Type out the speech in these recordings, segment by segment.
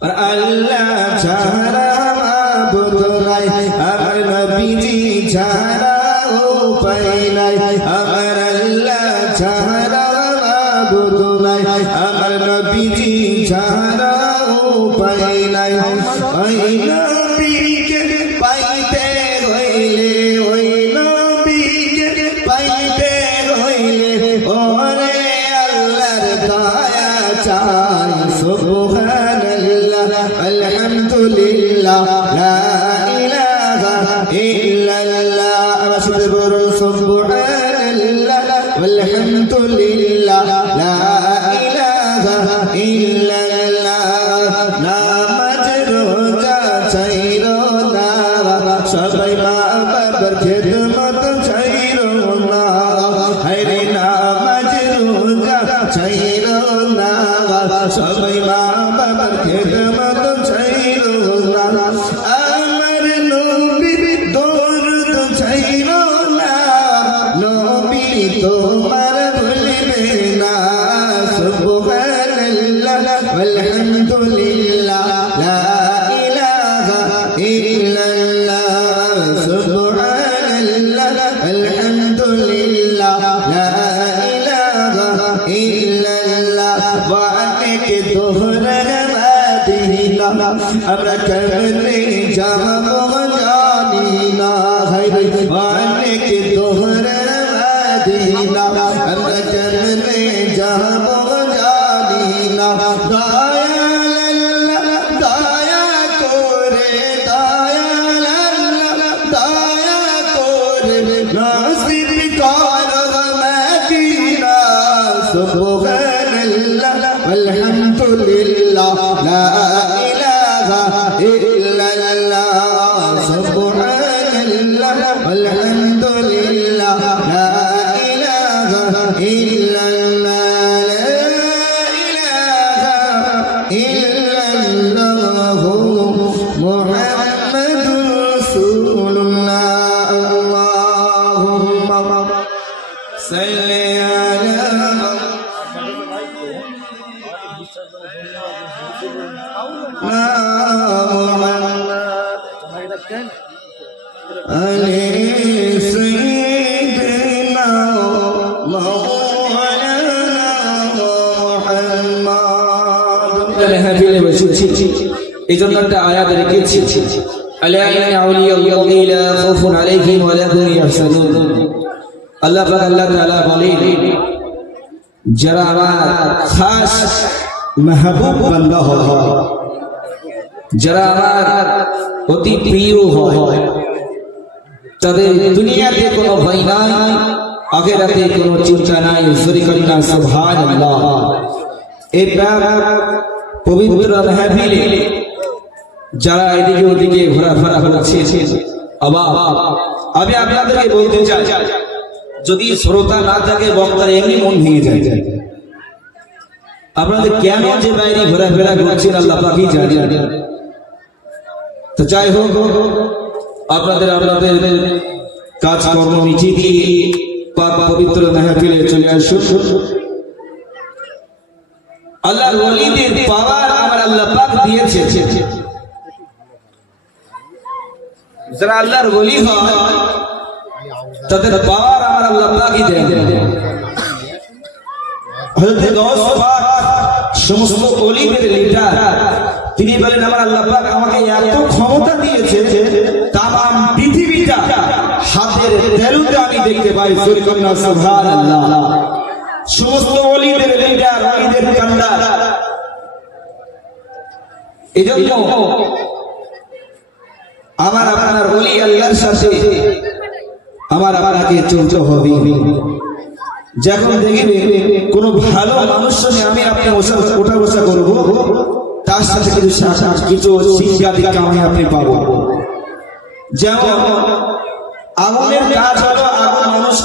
আল্লাহ ছাড়া মাবুদ নাই, আমার নবীজি ছাড়া উপায় নাই। আমার আল্লাহ ছাড়া মাবুদ নাই, আমার নবীজি ছাড়া উপায় নাই। ওই নবীকে আলহামদুলিল্লাহ, লা ইলাহা ইল্লাল্লাহ। লা ইলাহা ইল্লাল্লাহ। নামাজ না সবাই মা বাবার খেদমত চাইরো না হরে না সবাই সুবহানাল্লাহ আলহামদুলিল্লাহ চলছি এই জন্য একটা আয়াত রেখেছি। আল্লাহ আল্লাহ বলেন, যারা আমার খাস মাহবুব বান্দা হয়, যারা আমার অতি প্রিয় হয়, তাদের দুনিয়াতে কোনো ভয় নাই আগেরাতে কোনো চিন্তা নাই। জরিকরিনা সুবহানাল্লাহ। এই প্রাণ পবিত্র যারা এদিকে ওদিকে ঘোরাফেরা করছে আবার আমি আপনাদেরকে বলতে চাই, যদি শ্রোতা না থাকে, বক্তার এমনি মন ভেঙে যায়। আপনাদের কেন যে বাইরে ঘোরাফেরা করছেন, আল্লাহ পাকি জানেন। তো যাই হোক, আপনাদের আপনাদের কাজ কাজকর্ম মিটি দিয়ে পাক পবিত্র মেহফিলে চলে আসুন। আল্লাহর ওলিদের পাওয়ার আমার আল্লাহ পাক দিয়েছে। যারা আল্লাহর ওলি হয়, তাদের পাওয়ার আমার আল্লাহ পাকই তিনি বলেন, আমার আল্লাহ আমাকে এত ক্ষমতা দিয়েছে তাম পৃথিবীটা হাতের আমি দেখতে পাই। সমস্ত ওলিদের কান্ডার এজন্য আমার আপনার ওলি আল্লাহর সাথে আমার আপনাকে চলতে হবে। যখন দেখবে কোন ভালো মানুষ সঙ্গে আমি আপনি ওঠা- বসা করব, তার সাথে কিছু কিছু শিক্ষা দীক্ষা আমি আপনি পাবো। যেমন আগুনের কাজ হলো আগুন মানুষ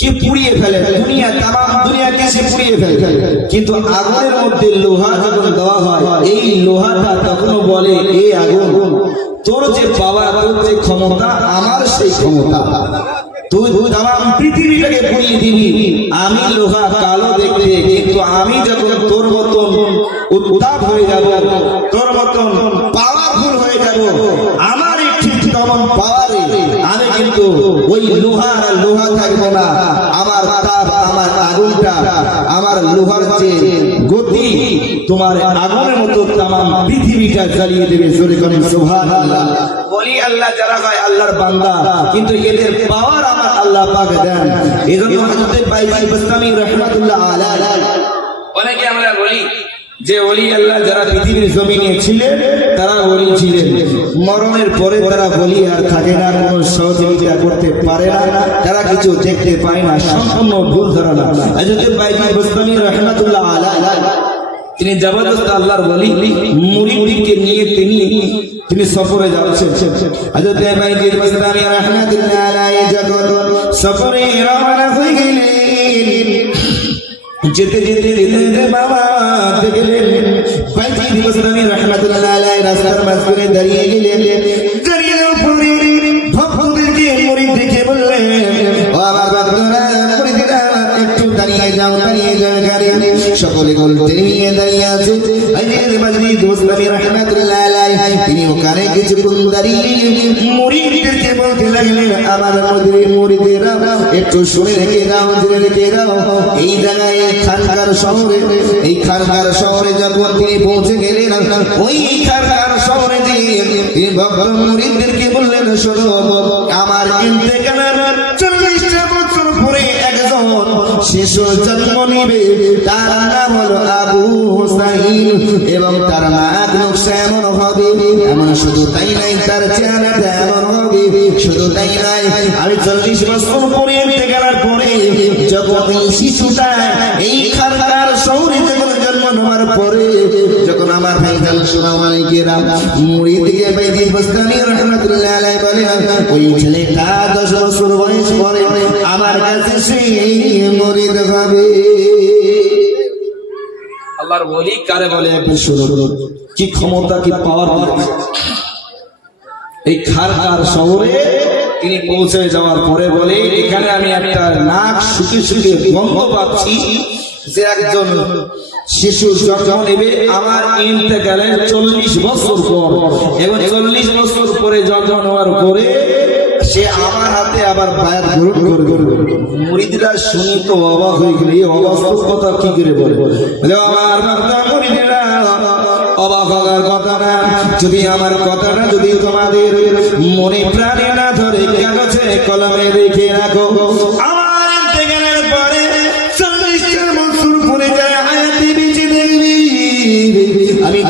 কি পুড়িয়ে ফেলে, দুনিয়া তাম দুনিয়াকে সে পুড়িয়ে ফেলে। কিন্তু আগুনের মধ্যে লোহা যখন দেওয়া হয়, এই লোহাটা তখনও বলে আগুন, তোর যে পাওয়ার তোর যে ক্ষমতা, আমার সেই ক্ষমতা। তুই তাম পৃথিবীটাকে পুড়িয়ে দিবি। আমি লোহা কালো দেখতে, কিন্তু আমি যখন তোর মতন উত্তাপ হয়ে যাব, তোর মতন পাওয়ারফুল হয়ে যাব কিন্তু ওই লোহা আর লোহা থাকব না। আমার তাপ, আমার আগুনটা, আমার লোহার যে গতি, তোমার আগুনের মতো তাম পৃথিবীটা জ্বালিয়ে দেবে যারা এদের আমার আল্লাহ অনেকে আমরা বলি যে আল্লাহ যারা পৃথিবীর জমিনে ছিলেন তারা ওলি ছিলেন মরণের পরে তারা বলি আর থাকে না, কোনো সহযোগিতা করতে পারে না, তারা কিছু দেখতে পায় না, সম্পূর্ণ ভুল ধারণা। বাইজি বাস্তামি রাহমাতুল্লাহ তিনি জবরদস্ত আল্লাহর বলি, মুরিদকে নিয়ে তিনি তিনি সফরে যাচ্ছেন। হযরত রাহমাতুল্লাহ যখন সফরে রওনা হয়ে গেলেন, যেতে যেতে যেতে বাবা, দেখলেন বাইজিদ বাস্তামি রাহমাতুল্লাহ রাস্তার মাঝখানে দাঁড়িয়ে গেলেন রহমাতুল্লাহ তিনি ওখানে কিছুক্ষণ দাঁড়িয়ে মুরিদদেরকে বলতে লাগলেন আমার মধ্যে মুরিদেরা একটু শুনে রেখে দাও, জেনে রেখে দাও। এই জায়গায়, এই খানকার শহরে, এই খানকার শহরে যখন তিনি পৌঁছে গেলেন, ওই খানকার শহরে দিয়ে তিনি ভক্ত মুরিদদেরকে বললেন, শোনো, আমার ইন্তেকালের চল্লিশটা শিশু জন্ম নিবে, তার নাম হলো আবু হুসাইন, এবং তার নাক নকশা এমন হবে, এমন শুধু তাই নাই, তার চেহারাটা এমন হবে, শুধু তাই নাই। আমি চল্লিশ বছর পরে ইন্তেকালের পরে, যখন শিশুটা এই খানকার শহরে যখন জন্ম নেওয়ার পরে শুনুন কি ক্ষমতা, কি পাওয়ার এই খারকার শহরে তিনি পৌঁছে যাওয়ার পরে বলে, এখানে আমি একটা নাক শুকে শুকে গন্ধ পাচ্ছি যে একজন শিশু জন্ম নেবে ইন্তেকালের চল্লিশ বছর পর। এবং চল্লিশ বছর পরে জন্ম পরে সে আমার হাতে আবার বায়াত গ্রহণ করবে। মুরিদরা শুনি তো অবাক হয়ে গেল, এই অবাস্তব কথা কি করে বলে? আমার মুরিদরা, অবাক হওয়ার কথা না যদি আমার কথাটা যদি তোমাদের মনে প্রাণে না ধরে কাগজে কলমে রেখে রাখো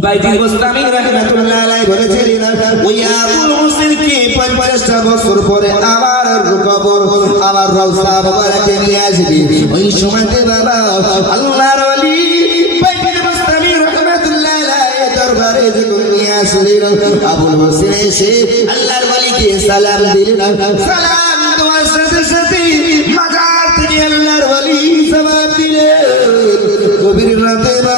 বাইজিদ মুস্তামি রাহমাতুল্লাহ আলাইহি বলেছিলেন ওই আবুল হোসেনকে 50টা বছর পরে আমার কবর আমার রওজা মুবারকে নিয়ে আসবে? ওই সময়তে বাবা আল্লাহর ওলি বাইজিদ মুস্তামি রাহমাতুল্লাহ আলাইহি দরবারে যখন নিয়ে আসলেন, আবুল হোসেন এসে আল্লাহর ওলিকে সালাম দিলেন। সালাম তোমার সাথে সাথে মাজার থেকে আল্লাহর ওলি জবাব দিলেন। বাবা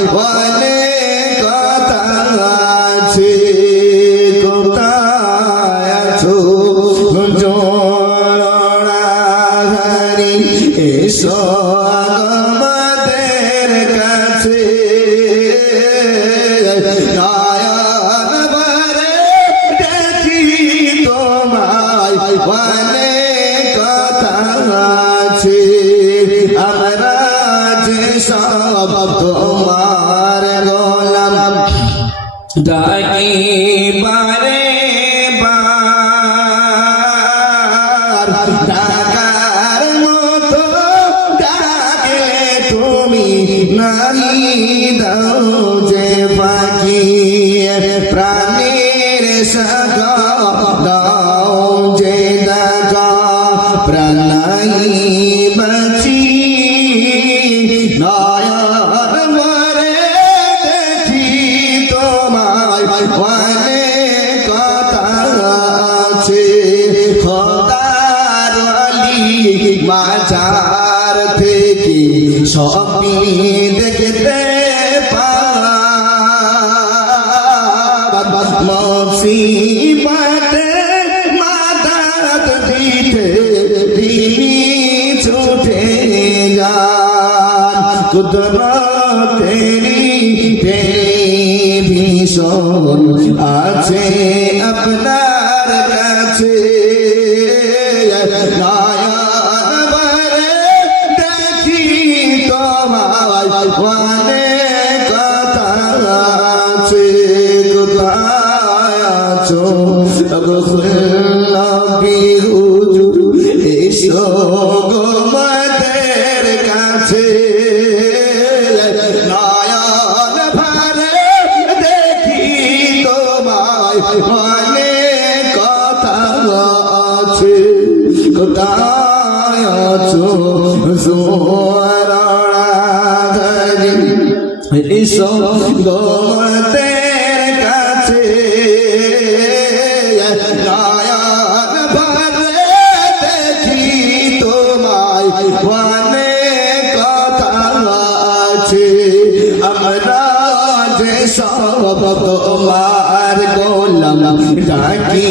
তোমায় ডাকি বারে মাজার থেকে সবই দেখতে মুসিবতে মাদাত দিতে তিনি ছুটে যান। কুদরত তেরি তেরি ভীষণ আছে এসো গোমতের কাছে নয়ন ভরে দেখি তোমায় অনেক কথা আছে। আমরা যে সব তোমার গোলাম ডাকি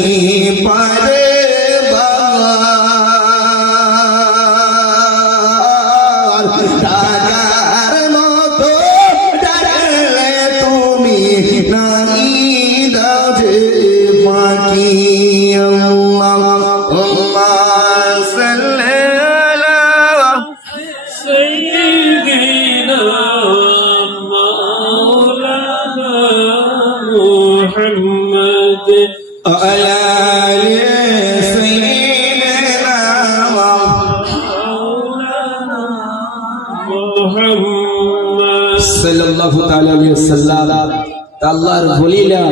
আল্লাহর বলিলা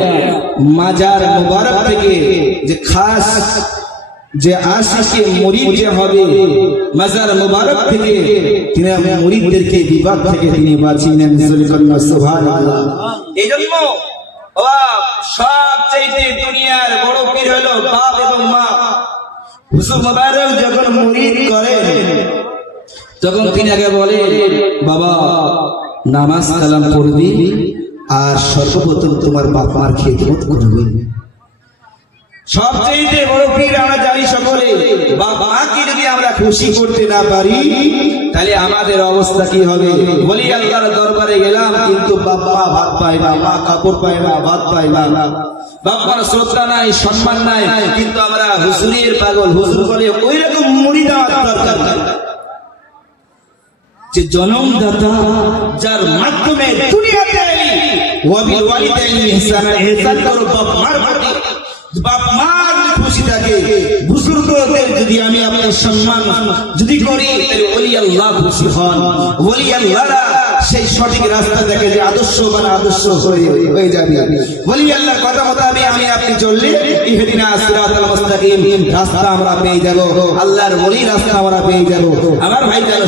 মাজার মুবারক থেকে যে খাস যে আশিকে মুরিদ যে হবে, মাজার মুবারক থেকে তিনি মুরিদদেরকে বিবাদ থেকে তিনি বাঁচিয়ে নেন জলিকন্না সুবহানাল্লাহ। এই জন্য বাপ, সবচাইতে দুনিয়ার বড় পীর হলো বাপ এবং মা। হুজুর মুবারক যখন মুরিদ করেন, তখন তিনি আগে বলে বাবা নামাজ কালাম পড়বি আর সর্বপ্রথম তোমার বাপ মার খেদমত করবি সবচেয়ে বড় পীর আমরা জানি সকলে বাবাকে যদি আমরা খুশি করতে না পারি, তাহলে আমাদের অবস্থা কি হবে? বলি আল্লাহর দরবারে গেলাম, কিন্তু বাবা ভাত পায় না, মা কাপড় পায় না, ভাত পায় না। বাবার শ্রদ্ধা নাই, সম্মান নাই, কিন্তু আমরা হুজুরের পাগল, হুজুর বলে ওই রকম মুড়ি দেওয়ার দরকার যে জনমদাতা, যার মাধ্যমে দুনিয়াতে ইহসানা করো, বাপ মার প্রতি, বাপ মার খুশি থাকে। বুজুর্গদের যদি আমি আপনার সম্মান যদি করি, তাহলে ওলি আল্লাহ খুশি হন। ওলি আল্লাহরা সেই সঠিক রাস্তা দেখে যে আদর্শ মানে আদর্শ হয়ে হয়ে যাবে। ওলি আল্লাহর কথা আমি আমি আপনি চললে মুস্তাকিম, রাস্তা আমরা পেয়ে যাব। আল্লাহর ওলি রাস্তা আমরা পেয়ে যাব। আমার ভাই যেন